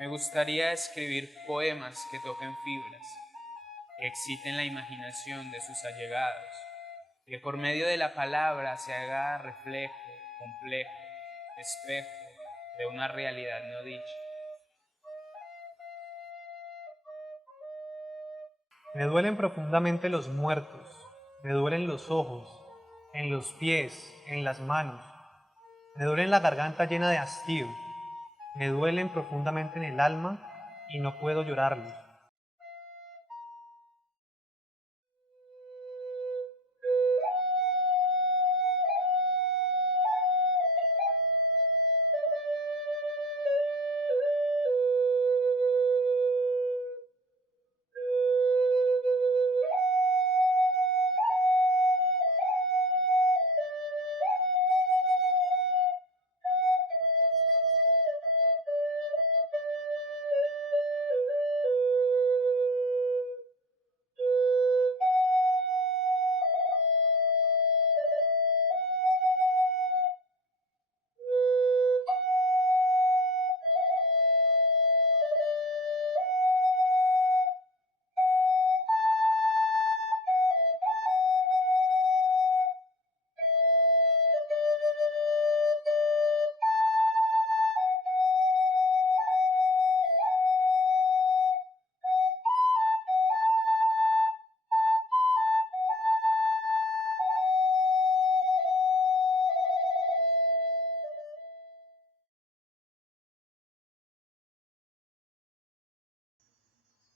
Me gustaría escribir poemas que toquen fibras, que exciten la imaginación de sus allegados, que por medio de la palabra se haga reflejo, complejo, espejo de una realidad no dicha. Me duelen profundamente los muertos, me duelen los ojos, en los pies, en las manos, me duele la garganta llena de hastío, me duelen profundamente en el alma y no puedo llorarlos.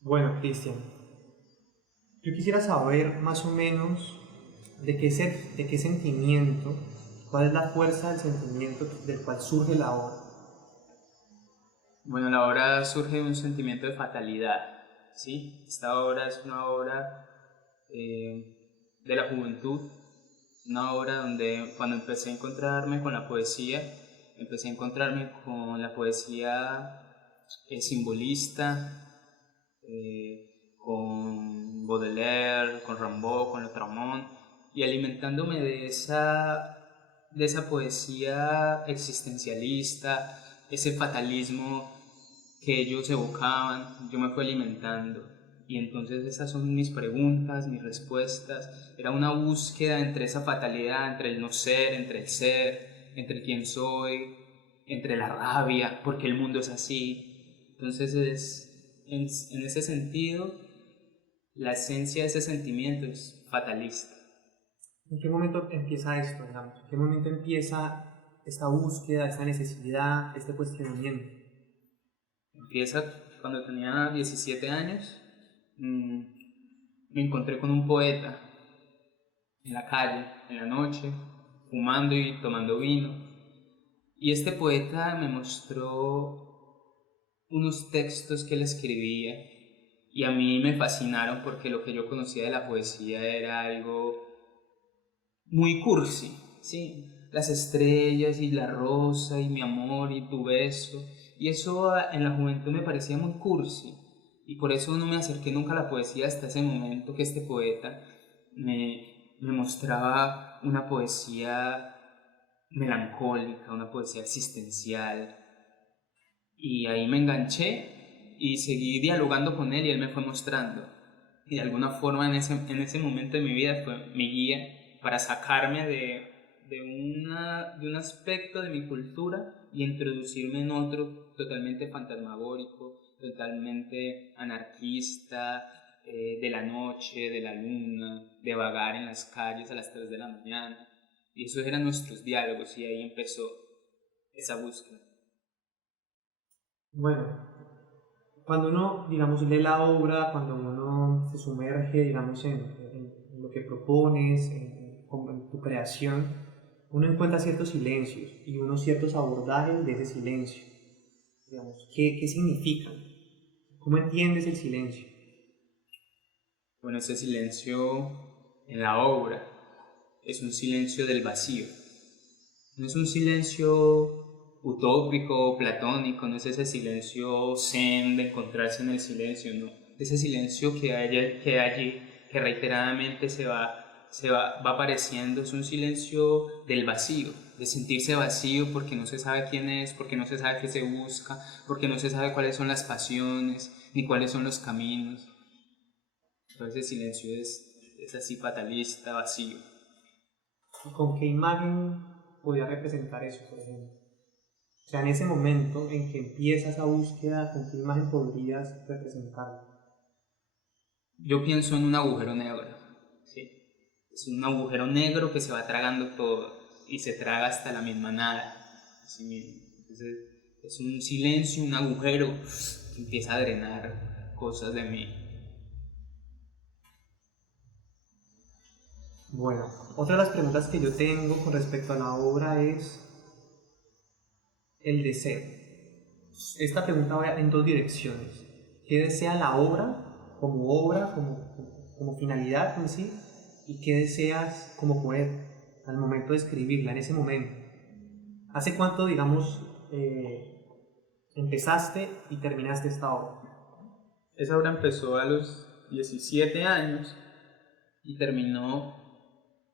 Bueno, Cristian, yo quisiera saber más o menos de qué sentimiento, cuál es la fuerza del sentimiento del cual surge la obra. Bueno, la obra surge de un sentimiento de fatalidad, ¿sí? Esta obra es una obra de la juventud, una obra donde cuando empecé a encontrarme con la poesía, empecé a encontrarme con la poesía simbolista, con Baudelaire, con Rimbaud, con Lautréamont, y alimentándome de esa poesía existencialista, ese fatalismo que ellos evocaban, yo me fui alimentando. Y entonces esas son mis preguntas, mis respuestas. Era una búsqueda entre esa fatalidad, entre el no ser, entre el ser, entre el quién soy, entre la rabia, porque el mundo es así. Entonces en ese sentido, la esencia de ese sentimiento es fatalista. ¿En qué momento empieza esto, digamos? ¿En qué momento empieza esta búsqueda, esta necesidad, este cuestionamiento? Empieza cuando tenía 17 años. Me encontré con un poeta en la calle, en la noche, fumando y tomando vino. Y este poeta me mostró unos textos que él escribía y a mí me fascinaron porque lo que yo conocía de la poesía era algo muy cursi, ¿sí? Las estrellas y la rosa y mi amor y tu beso. Y eso en la juventud me parecía muy cursi. Y por eso no me acerqué nunca a la poesía hasta ese momento que este poeta me mostraba una poesía melancólica, una poesía existencial. Y ahí me enganché y seguí dialogando con él y él me fue mostrando. Y de alguna forma en ese momento de mi vida fue mi guía para sacarme de un aspecto de mi cultura y introducirme en otro totalmente fantasmagórico, totalmente anarquista, de la noche, de la luna, de vagar en las calles a las 3 de la mañana. Y esos eran nuestros diálogos y ahí empezó esa búsqueda. Bueno, cuando uno, digamos, lee la obra, cuando uno se sumerge, digamos, en lo que propones, en tu creación, uno encuentra ciertos silencios y unos ciertos abordajes de ese silencio. Digamos, ¿qué significan? ¿Cómo entiendes el silencio? Bueno, ese silencio en la obra es un silencio del vacío. No es un silencio utópico, platónico, no es ese silencio zen de encontrarse en el silencio, no. Ese silencio que hay allí, que reiteradamente va apareciendo, es un silencio del vacío, de sentirse vacío porque no se sabe quién es, porque no se sabe qué se busca, porque no se sabe cuáles son las pasiones, ni cuáles son los caminos. Entonces el silencio es así fatalista, vacío. ¿Con qué imagen podría representar eso, por ejemplo? O sea, en ese momento en que empieza esa búsqueda, ¿con qué imagen podrías representarlo? Yo pienso en un agujero negro, ¿sí? Es un agujero negro que se va tragando todo y se traga hasta la misma nada. Así mismo. Entonces, es un silencio, un agujero que empieza a drenar cosas de mí. Bueno, otra de las preguntas que yo tengo con respecto a la obra es el deseo. Esta pregunta va en dos direcciones. ¿Qué desea la obra, como finalidad en sí? ¿Y qué deseas como poeta al momento de escribirla, en ese momento? ¿Hace cuánto, digamos, empezaste y terminaste esta obra? Esa obra empezó a los 17 años y terminó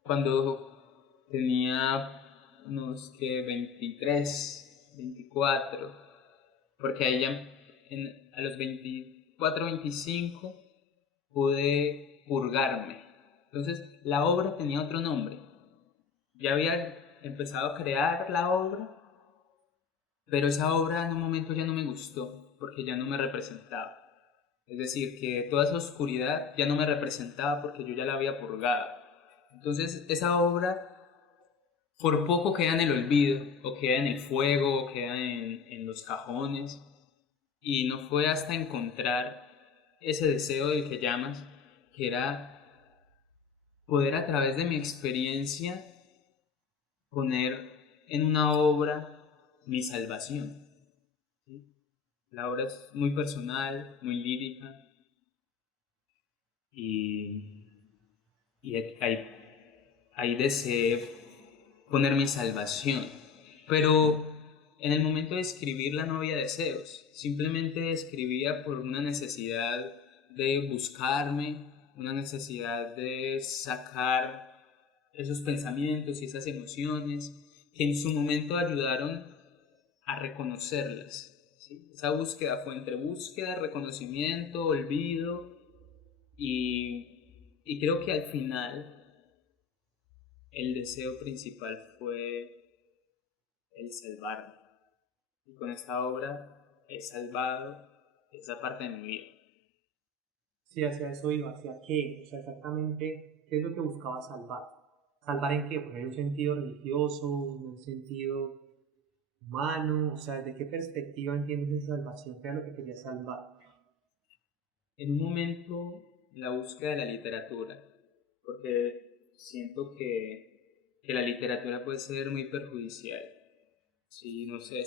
cuando tenía unos que 23, 24, porque ahí ya a los 24, 25 pude purgarme. Entonces la obra tenía otro nombre. Ya había empezado a crear la obra, pero esa obra en un momento ya no me gustó, porque ya no me representaba. Es decir, que toda esa oscuridad ya no me representaba porque yo ya la había purgado. Entonces esa obra por poco queda en el olvido, o queda en el fuego, o queda en los cajones. Y no fue hasta encontrar ese deseo del que llamas, que era poder a través de mi experiencia poner en una obra mi salvación. ¿Sí? La obra es muy personal, muy lírica, y ahí deseé poner mi salvación. Pero en el momento de escribirla no había deseos, simplemente escribía por una necesidad de buscarme, una necesidad de sacar esos pensamientos y esas emociones que en su momento ayudaron a reconocerlas. ¿Sí? Esa búsqueda fue entre búsqueda, reconocimiento, olvido y creo que al final el deseo principal fue el salvarme. Y con esta obra he salvado esa parte de mi vida. Sí, hacia eso iba, hacia qué, o sea, exactamente qué es lo que buscaba salvar. ¿Salvar en qué? Porque en un sentido religioso, en un sentido humano, o sea, ¿de qué perspectiva entiendes esa salvación? ¿Qué era lo que quería salvar? En un momento, la búsqueda de la literatura, porque siento que la literatura puede ser muy perjudicial. Sí, no sé,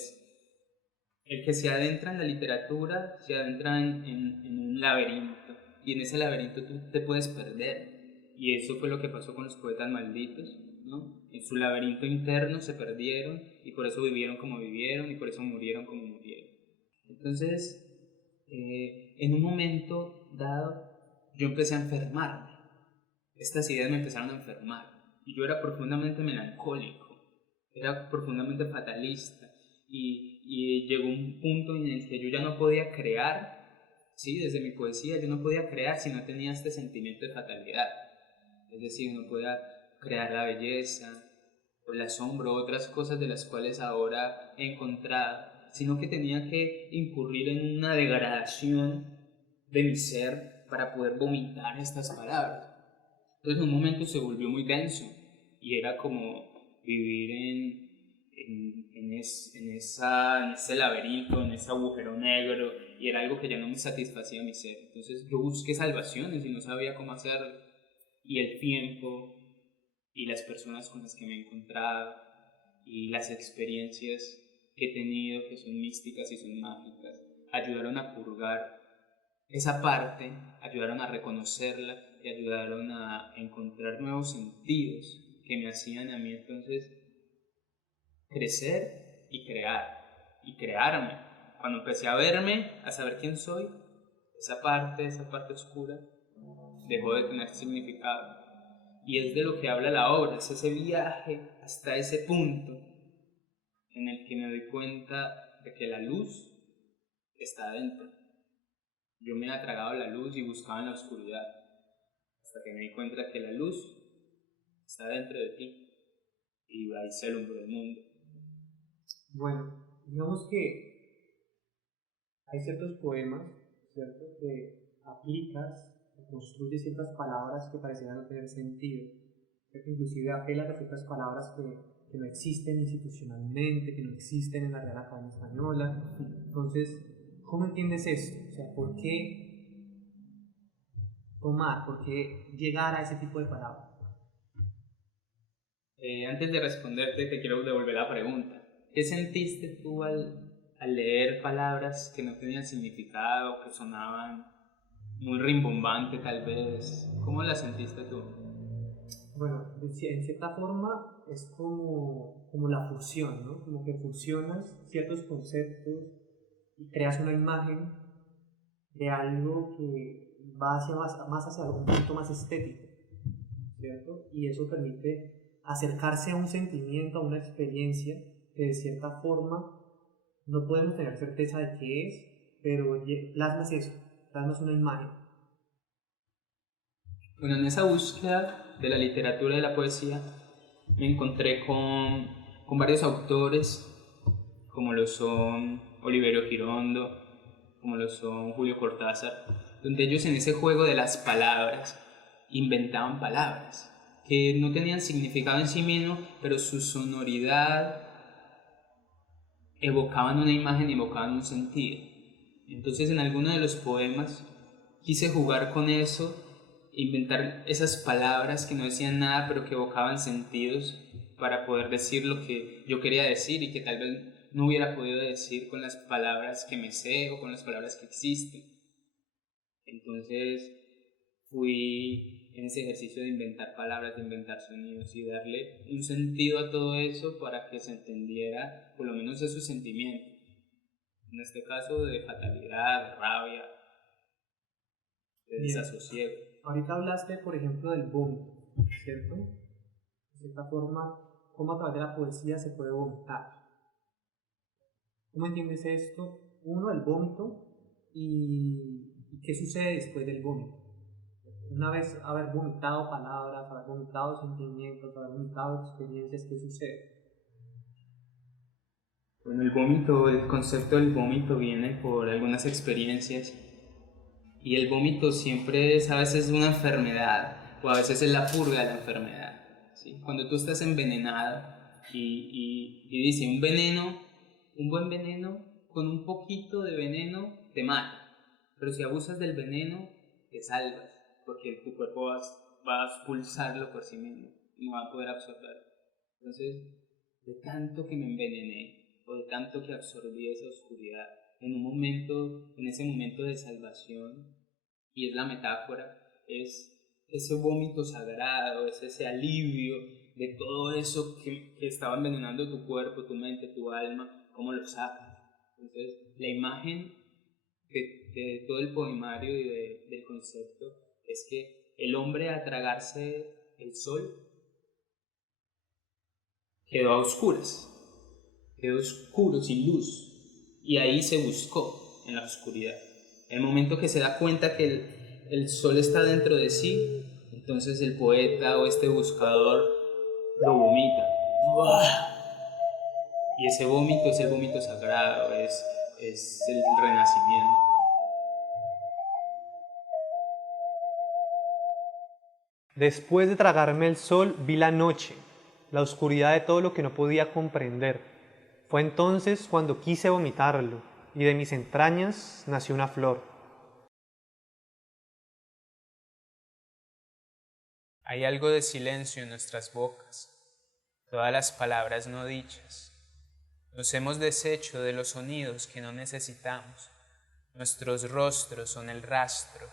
el que se adentra en la literatura se adentra en un laberinto, y en ese laberinto tú te puedes perder. Y eso fue lo que pasó con los poetas malditos, ¿no? En su laberinto interno se perdieron y por eso vivieron como vivieron y por eso murieron como murieron. Entonces, en un momento dado, yo empecé a enfermarme. Estas ideas me empezaron a enfermar y yo era profundamente melancólico, era profundamente fatalista y llegó un punto en el que yo ya no podía crear, sí, desde mi poesía yo no podía crear si no tenía este sentimiento de fatalidad. Es decir, no podía crear la belleza o el asombro, otras cosas de las cuales ahora he encontrado, sino que tenía que incurrir en una degradación de mi ser para poder vomitar estas palabras. Entonces en un momento se volvió muy denso y era como vivir en ese laberinto, en ese agujero negro, y era algo que ya no me satisfacía mi ser. Entonces yo busqué salvaciones y no sabía cómo hacerlo. Y el tiempo y las personas con las que me he encontrado y las experiencias que he tenido, que son místicas y son mágicas, ayudaron a purgar esa parte, ayudaron a reconocerla y ayudaron a encontrar nuevos sentidos que me hacían a mí entonces crecer y crearme. Cuando empecé a verme, a saber quién soy, esa parte oscura dejó de tener significado Y es de lo que habla la obra, es ese viaje hasta ese punto en el que me doy cuenta de que la luz está adentro. Yo me había tragado la luz y buscaba en la oscuridad, hasta que me di cuenta que la luz está dentro de ti y ahí se alumbró el mundo. Bueno, digamos que hay ciertos poemas, ¿cierto?, que aplicas, que construyes ciertas palabras que parecieran no tener sentido, que inclusive apelas a ciertas palabras que no existen institucionalmente, que no existen en la Real Academia Española. Entonces, ¿cómo entiendes esto? O sea, ¿por qué tomar, por qué llegar a ese tipo de palabras? Antes de responderte, te quiero devolver la pregunta. ¿Qué sentiste tú al leer palabras que no tenían significado, que sonaban muy rimbombante tal vez? ¿Cómo las sentiste tú? Bueno, en cierta forma es como la fusión, ¿no? Como que fusionas ciertos conceptos y creas una imagen de algo que va hacia más hacia algún punto más estético, ¿cierto? Y eso permite acercarse a un sentimiento, a una experiencia que de cierta forma no podemos tener certeza de qué es, pero plasmas eso, plasmas una imagen. Bueno, en esa búsqueda de la literatura y de la poesía me encontré con varios autores, como lo son Oliverio Girondo, como lo son Julio Cortázar, donde ellos en ese juego de las palabras inventaban palabras que no tenían significado en sí mismo, pero su sonoridad evocaban una imagen, evocaban un sentido. Entonces en alguno de los poemas quise jugar con eso, inventar esas palabras que no decían nada, pero que evocaban sentidos para poder decir lo que yo quería decir y que tal vez no hubiera podido decir con las palabras que me sé o con las palabras que existen. Entonces fui en ese ejercicio de inventar palabras, de inventar sonidos y darle un sentido a todo eso para que se entendiera por lo menos esos sentimientos. En este caso de fatalidad, de rabia, de Bien. desasosiego. Ahorita hablaste, por ejemplo, del vómito, ¿cierto? De cierta forma, cómo a través de la poesía se puede vomitar. ¿Cómo entiendes esto? Uno, el vómito y qué sucede después del vómito. Una vez haber vomitado palabras, haber vomitado sentimientos, haber vomitado experiencias, ¿qué sucede? Bueno, el vómito, el concepto del vómito viene por algunas experiencias y el vómito siempre es a veces una enfermedad o a veces es la purga de la enfermedad, ¿sí? Cuando tú estás envenenado y dice un veneno, un buen veneno con un poquito de veneno te mata, pero si abusas del veneno te salvas porque tu cuerpo va a expulsarlo por sí mismo y no va a poder absorberlo. Entonces, de tanto que me envenené o de tanto que absorbí esa oscuridad, en ese momento de salvación, y es la metáfora, es ese vómito sagrado, es ese alivio de todo eso que estaba envenenando tu cuerpo, tu mente, tu alma, cómo lo sacas. Entonces, la imagen de todo el poemario y del concepto es que el hombre al tragarse el sol quedó a oscuras, quedó oscuro, sin luz, y ahí se buscó en la oscuridad. El momento que se da cuenta que el sol está dentro de sí, entonces el poeta o este buscador lo vomita. Y ese vómito es el vómito sagrado, es el renacimiento. Después de tragarme el sol, vi la noche, la oscuridad de todo lo que no podía comprender. Fue entonces cuando quise vomitarlo, y de mis entrañas nació una flor. Hay algo de silencio en nuestras bocas, todas las palabras no dichas. Nos hemos deshecho de los sonidos que no necesitamos. Nuestros rostros son el rastro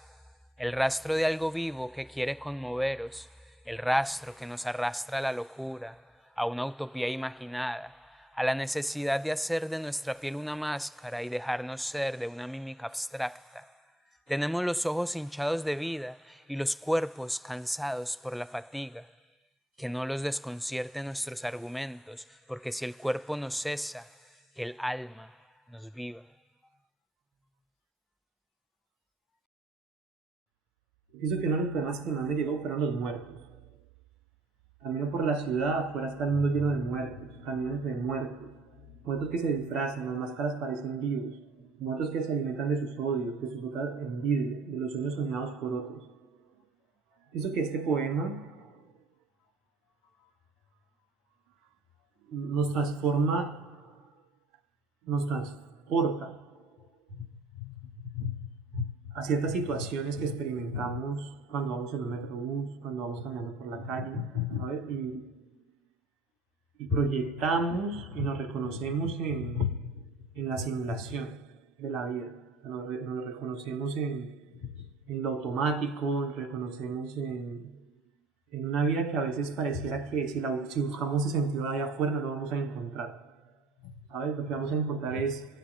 de algo vivo que quiere conmoveros, el rastro que nos arrastra a la locura, a una utopía imaginada, a la necesidad de hacer de nuestra piel una máscara y dejarnos ser de una mímica abstracta. Tenemos los ojos hinchados de vida y los cuerpos cansados por la fatiga. Que no los desconcierte nuestros argumentos, porque si el cuerpo nos cesa, que el alma nos viva. Pienso que uno de los problemas que más me llegó fueron los muertos. Camino por la ciudad, afuera está el mundo lleno de muertos, camino entre muertos, muertos que se disfrazan, las máscaras parecen vivos, muertos que se alimentan de sus odios, de sus otras envidias, de los sueños soñados por otros. Pienso que este poema nos transforma, nos transporta a ciertas situaciones que experimentamos cuando vamos en un metrobús, cuando vamos caminando por la calle, ¿sabes? Y proyectamos y nos reconocemos en la simulación de la vida, nos reconocemos en lo automático, nos reconocemos en una vida que a veces pareciera que si buscamos ese sentido allá afuera no lo vamos a encontrar, ¿sabes? Lo que vamos a encontrar es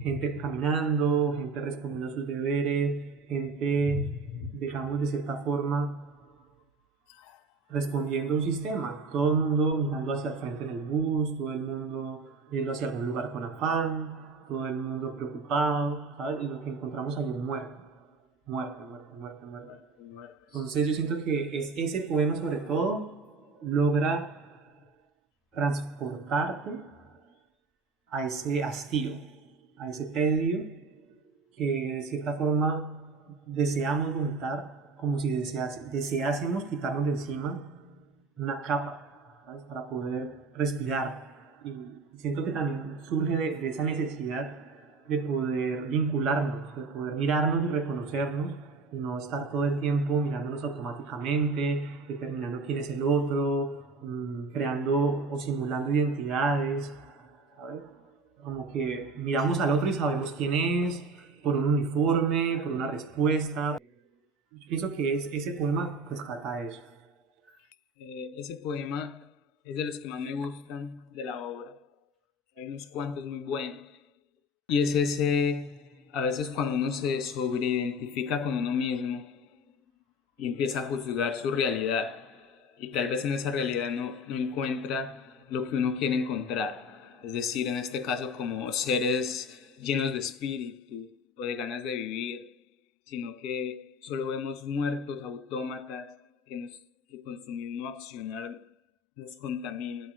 gente caminando, gente respondiendo a sus deberes, gente, digamos, de cierta forma, respondiendo a un sistema. Todo el mundo mirando hacia el frente en el bus, todo el mundo yendo hacia algún lugar con afán, todo el mundo preocupado, ¿sabes? Y lo que encontramos ahí es muerte. Muerte, muerte, muerte, muerte, muerte. Entonces yo siento que ese poema sobre todo logra transportarte a ese hastío, a ese tedio que de cierta forma deseamos montar, como si deseásemos quitarnos de encima una capa, ¿sabes? Para poder respirar. Y siento que también surge de esa necesidad de poder vincularnos, de poder mirarnos y reconocernos y no estar todo el tiempo mirándonos automáticamente, determinando quién es el otro, creando o simulando identidades, ¿sabes? Como que miramos al otro y sabemos quién es, por un uniforme, por una respuesta. Yo pienso que ese poema rescata eso. Ese poema es de los que más me gustan de la obra. Hay unos cuantos muy buenos. Y es ese, a veces cuando uno se sobreidentifica con uno mismo y empieza a juzgar su realidad, y tal vez en esa realidad no encuentra lo que uno quiere encontrar. Es decir, en este caso como seres llenos de espíritu o de ganas de vivir, sino que solo vemos muertos autómatas que con su mismo accionar nos contaminan.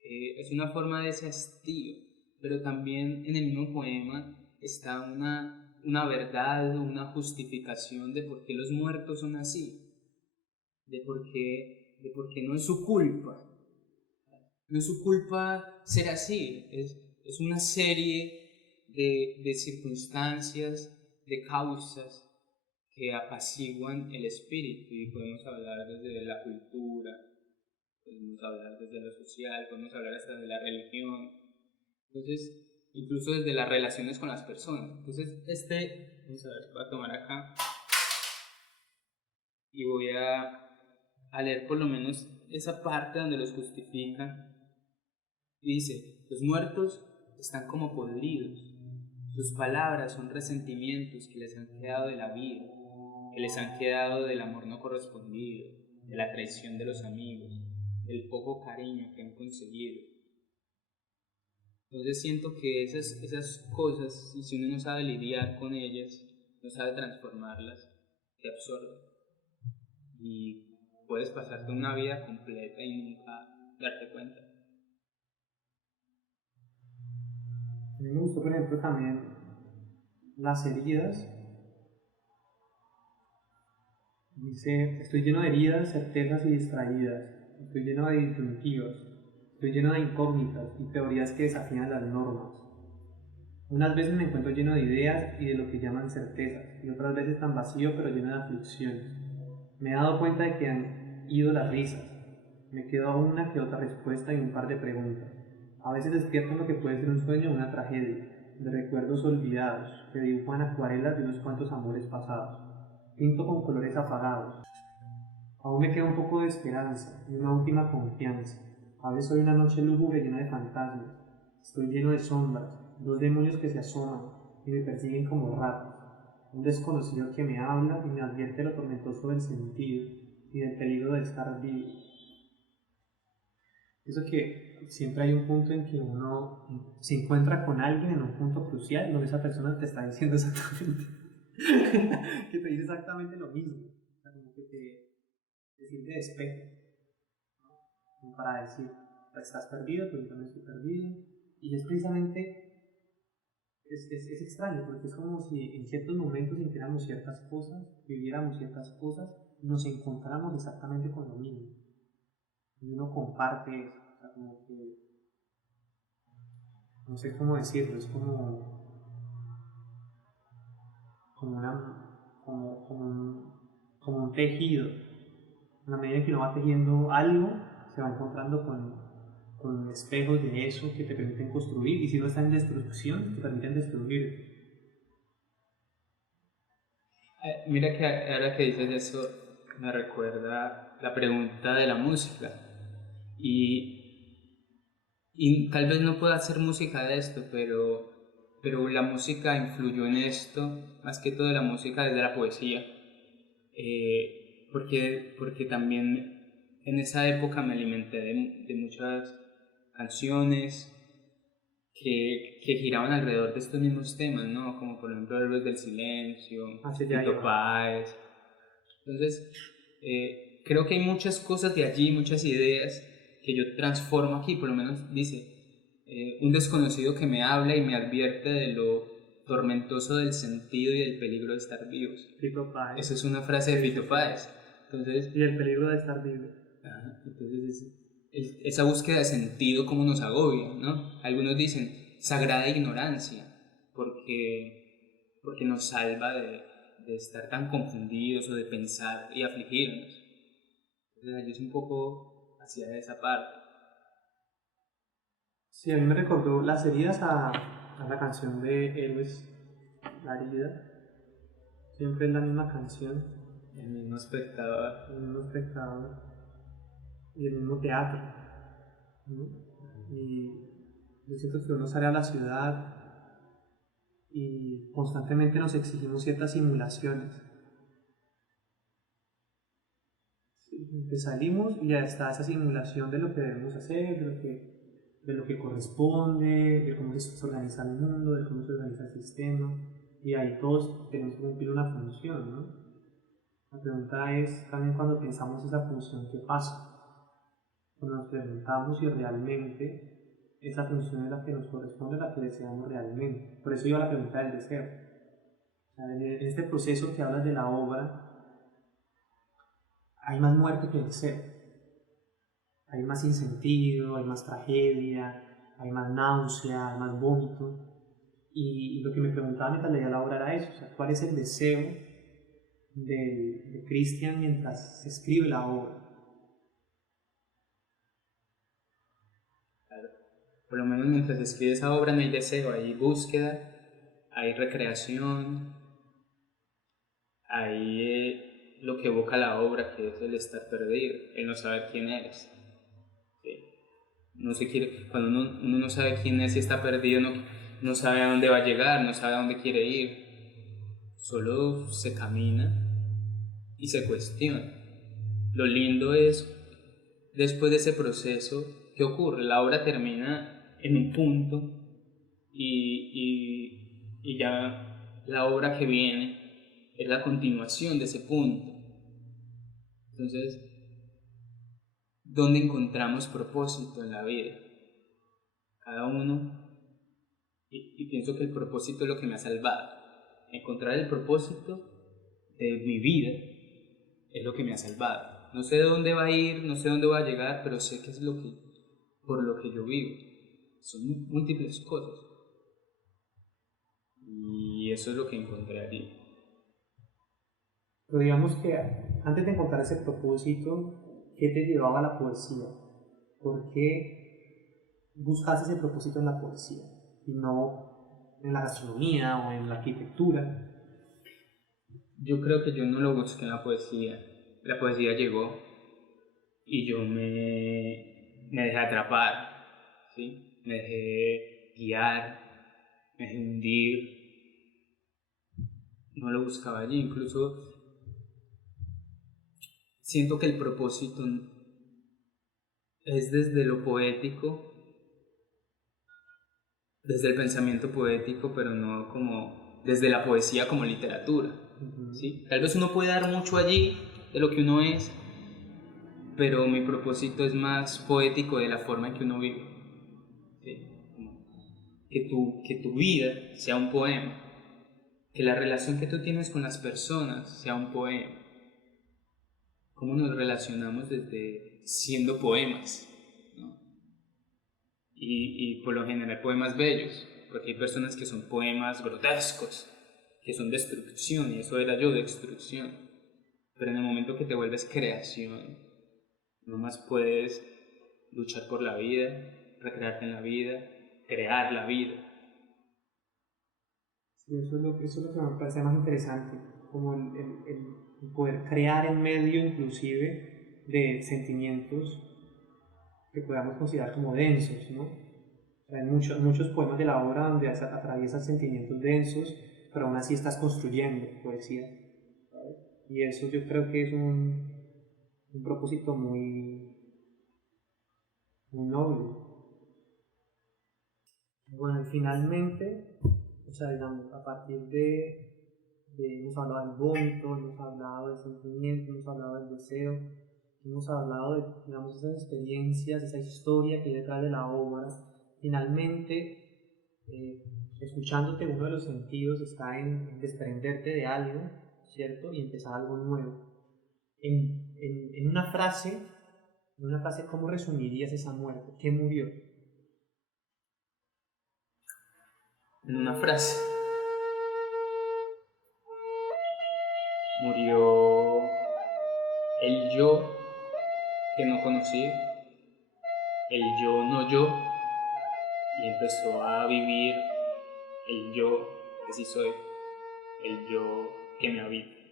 Es una forma de ese hastío, pero también en el mismo poema está una verdad, una justificación de por qué los muertos son así, de por qué no es su culpa. No es su culpa ser así, es una serie de circunstancias, de causas que apaciguan el espíritu, y podemos hablar desde la cultura, podemos hablar desde lo social, podemos hablar hasta de la religión, entonces incluso desde las relaciones con las personas. Entonces vamos a ver, voy a tomar acá y voy a leer por lo menos esa parte donde los justifican. Y dice: los muertos están como podridos, sus palabras son resentimientos que les han quedado de la vida, que les han quedado del amor no correspondido, de la traición de los amigos, del poco cariño que han conseguido. Entonces siento que esas cosas, y si uno no sabe lidiar con ellas, no sabe transformarlas, te absorben. Y puedes pasarte una vida completa y nunca darte cuenta. A mí me gustó, por ejemplo, también las heridas. Dice: estoy lleno de heridas, certezas y distraídas. Estoy lleno de disyuntivas. Estoy lleno de incógnitas y teorías que desafían las normas. Unas veces me encuentro lleno de ideas y de lo que llaman certezas, y otras veces tan vacío pero lleno de aflicciones. Me he dado cuenta de que han ido las risas. Me quedo una que otra respuesta y un par de preguntas. A veces despierto en lo que puede ser un sueño o una tragedia, de recuerdos olvidados que dibujan acuarelas de unos cuantos amores pasados. Pinto con colores apagados. Aún me queda un poco de esperanza y una última confianza. A veces soy una noche lúgubre llena de fantasmas. Estoy lleno de sombras, dos demonios que se asoman y me persiguen como ratas. un desconocido que me habla y me advierte lo tormentoso del sentido y del peligro de estar vivo. Eso que siempre hay un punto en que uno se encuentra con alguien en un punto crucial donde esa persona te está diciendo exactamente, que te dice exactamente lo mismo, o sea, como que te sirve de espejo, ¿no? Como para decir, estás perdido, pero yo también estoy perdido, y es precisamente, es extraño, porque es como si en ciertos momentos sintiéramos ciertas cosas, viviéramos ciertas cosas, nos encontráramos exactamente con lo mismo, y uno comparte eso, o sea, como que no sé cómo decirlo, es como, como un tejido. En la medida que uno va tejiendo algo, se va encontrando con espejos de eso que te permiten construir, y si no está en destrucción, te permiten destruir. Mira que ahora que dices eso, me recuerda la pregunta de la música. Y, y tal vez no pueda hacer música de esto, pero la música influyó en esto, más que todo la música desde la poesía. Porque también en esa época me alimenté de muchas canciones que giraban alrededor de estos mismos temas, ¿no? Como por ejemplo Héroes del Silencio, Hace ya Fito lleva. Páez. Entonces, creo que hay muchas cosas de allí, muchas ideas que yo transformo aquí, por lo menos dice, un desconocido que me habla y me advierte de lo tormentoso del sentido y del peligro de estar vivos. Fito Páez. Esa es una frase de Fito Páez. Entonces, Y el peligro de estar vivo. entonces esa búsqueda de sentido como nos agobia, ¿no? Algunos dicen sagrada ignorancia, porque nos salva de estar tan confundidos o de pensar y afligirnos. Entonces allí es un poco hacia esa parte. Sí, a mí me recordó las heridas a la canción de Héroes, La herida. Siempre es la misma canción, El mismo espectador. el mismo espectador y el mismo teatro, ¿no? Y yo siento que uno sale a la ciudad y constantemente nos exigimos ciertas simulaciones. Sí, que salimos y ya está esa simulación de lo que debemos hacer, de lo que corresponde, de cómo se organiza el mundo, de cómo se organiza el sistema, y ahí todos tenemos que cumplir una función, ¿no? La pregunta es también cuando pensamos esa función, ¿qué pasa? Cuando nos preguntamos si realmente esa función es la que nos corresponde, la que deseamos realmente. Por eso iba la pregunta del deseo. O sea, en este proceso que hablas de la obra, hay más muerte que deseo. Hay más sinsentido, hay más tragedia, hay más náusea, hay más vómito. Y lo que me preguntaba mientras leía la obra era eso, o sea, ¿cuál es el deseo de Christian mientras se escribe la obra? Claro. Por lo menos mientras escribe esa obra no hay deseo, hay búsqueda, hay recreación, hay lo que evoca la obra, que es el estar perdido, el no saber quién eres. ¿Sí? No se quiere, cuando uno no sabe quién es y está perdido, no sabe a dónde va a llegar, no sabe a dónde quiere ir. Solo se camina y se cuestiona. Lo lindo es, después de ese proceso, ¿qué ocurre? La obra termina en un punto y ya la obra que viene es la continuación de ese punto. Entonces, ¿dónde encontramos propósito en la vida? Cada uno, y pienso que el propósito es lo que me ha salvado. Encontrar el propósito de mi vida es lo que me ha salvado. No sé dónde va a ir, no sé dónde va a llegar, pero sé que es por lo que yo vivo. Son múltiples cosas. Y eso es lo que encontré allí. Pero digamos que antes de encontrar ese propósito, ¿qué te llevaba a la poesía? ¿Por qué buscaste ese propósito en la poesía y no en la gastronomía o en la arquitectura? Yo creo que yo no lo busqué en la poesía. La poesía llegó y yo me dejé atrapar, ¿sí? Me dejé guiar, me dejé hundir. no lo buscaba allí. Incluso siento que el propósito es desde lo poético, desde el pensamiento poético, pero no como desde la poesía como literatura. ¿Sí? Tal vez uno puede dar mucho allí de lo que uno es, pero mi propósito es más poético de la forma en que uno vive. ¿Sí? Que tu vida sea un poema, que la relación que tú tienes con las personas sea un poema. ¿Cómo nos relacionamos desde siendo poemas? ¿No? Y por lo general poemas bellos, porque hay personas que son poemas grotescos, que son destrucción, y eso era yo, destrucción. Pero en el momento que te vuelves creación, no más puedes luchar por la vida, recrearte en la vida, crear la vida. Sí, eso es lo que me parece más interesante, como el poder crear en medio inclusive de sentimientos que podamos considerar como densos, ¿no? O sea, hay muchos poemas de la obra donde atraviesas sentimientos densos, pero aún así estás construyendo poesía, ¿sabes? Y eso yo creo que es un propósito muy noble. Bueno, y finalmente, o sea, digamos, a partir hemos hablado del vómito, hemos hablado del sentimiento, hemos hablado del deseo, hemos hablado de, digamos, esas experiencias, esa historia que hay detrás de la obra. Finalmente, escuchándote, uno de los sentidos está en desprenderte de algo, ¿cierto? Y empezar algo nuevo. En una frase, ¿cómo resumirías esa muerte? ¿Qué murió? En una frase, murió el yo que no conocí, el yo no yo, y empezó a vivir el yo que sí soy, el yo que me habita.